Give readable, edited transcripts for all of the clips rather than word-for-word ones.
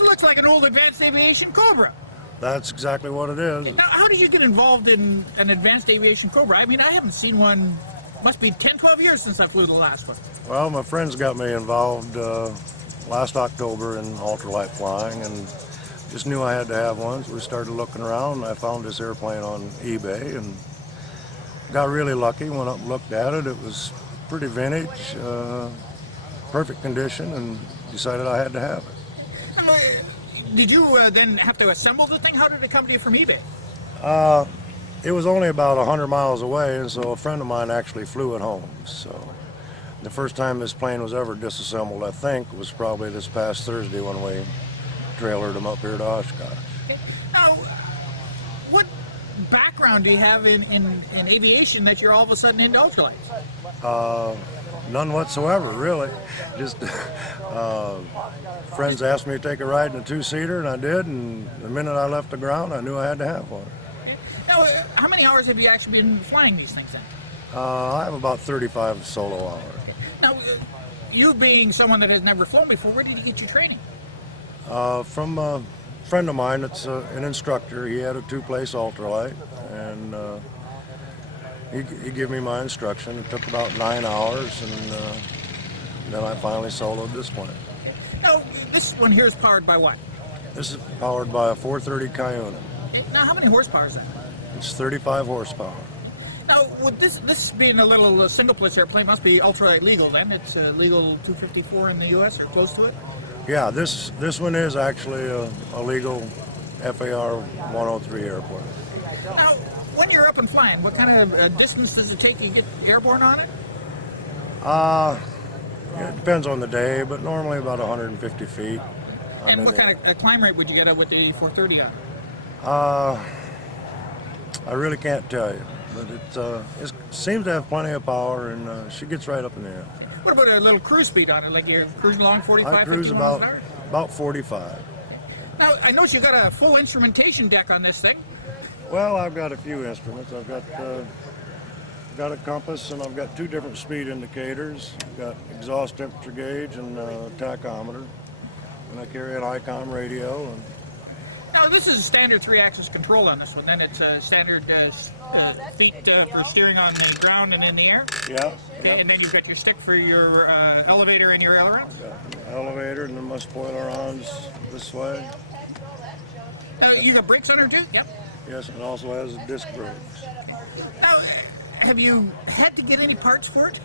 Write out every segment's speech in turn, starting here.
this looks like an old advanced aviation Cobra. That's exactly what it is. Now, how did you get involved in an advanced aviation Cobra? I mean, I haven't seen one, must be 10, 12 years since I flew the last one. Well, my friends got me involved last October in ultralight flying, and just knew I had to have one. So we started looking around. I found this airplane on eBay and got really lucky. Went up and looked at it. It was pretty vintage, perfect condition, and decided I had to have it. Did you then have to assemble the thing? How did it come to you from eBay? It was only about 100 miles away, and so a friend of mine actually flew it home. So the first time this plane was ever disassembled, I think, was probably this past Thursday when we trailered them up here to Oshkosh. Okay. Now, what background do you have in aviation that you're all of a sudden into ultralights? None whatsoever, really. Just friends asked me to take a ride in a two-seater, and I did, and the minute I left the ground, I knew I had to have one. Okay. Now, how many hours have you actually been flying these things then? I have about 35 solo hours. Okay. Now, you being someone that has never flown before, where did you get your training? From a friend of mine that's an instructor. He had a two-place ultralight, and he gave me my instruction. It took about 9 hours, and then I finally soloed this plane. Okay. Now, this one here is powered by what? This is powered by a 430 Cayuna. Okay. Now, how many horsepower is that? It's 35 horsepower. Now, with this being a little single-place airplane, must be ultralight legal then. It's legal 254 in the U.S. or close to it? Yeah, this one is actually a legal FAR 103 airplane. Now, when you're up and flying, what kind of distance does it take you to get airborne on it? It depends on the day, but normally about 150 feet. And what kind of climb rate would you get out with the 430 on? I really can't tell you, but it seems to have plenty of power, and she gets right up in the air. What about a little cruise speed on it? Like you're cruising along 45, I cruise 50 miles an hour? about 45. Now, I notice you got a full instrumentation deck on this thing. Well, I've got a few instruments. I've got a compass, and I've got two different speed indicators. I've got exhaust temperature gauge and tachometer, and I carry an ICOM radio. And now, this is a standard 3-axis control on this one. Then it's a standard feet for steering on the ground and in the air. Yeah. Okay, Yep. and then you've got your stick for your elevator and your ailerons. Elevator, and then my spoilerons this way. You got brakes on her too? Yep. Yes, and it also has disc brakes. Now, have you had to get any parts for it?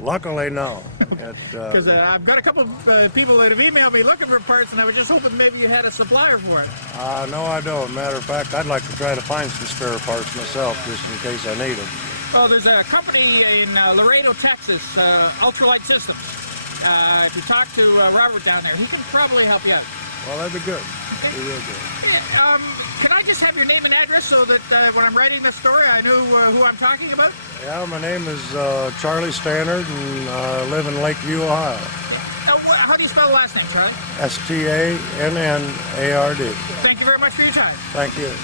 Luckily, no. Because I've got a couple of people that have emailed me looking for parts, and I was just hoping maybe you had a supplier for it. No, I don't. Matter of fact, I'd like to try to find some spare parts myself, just in case I need them. Well, there's a company in Laredo, Texas, Ultralight Systems. If you talk to Robert down there, he can probably help you out. Well, that'd be good. Okay. That'd be real good. Can I just have your name and address so that when I'm writing this story, I know who I'm talking about? Yeah, my name is Charlie Stannard, and I live in Lakeview, Ohio. How do you spell the last name, Charlie? Stannard. Thank you very much for your time. Thank you.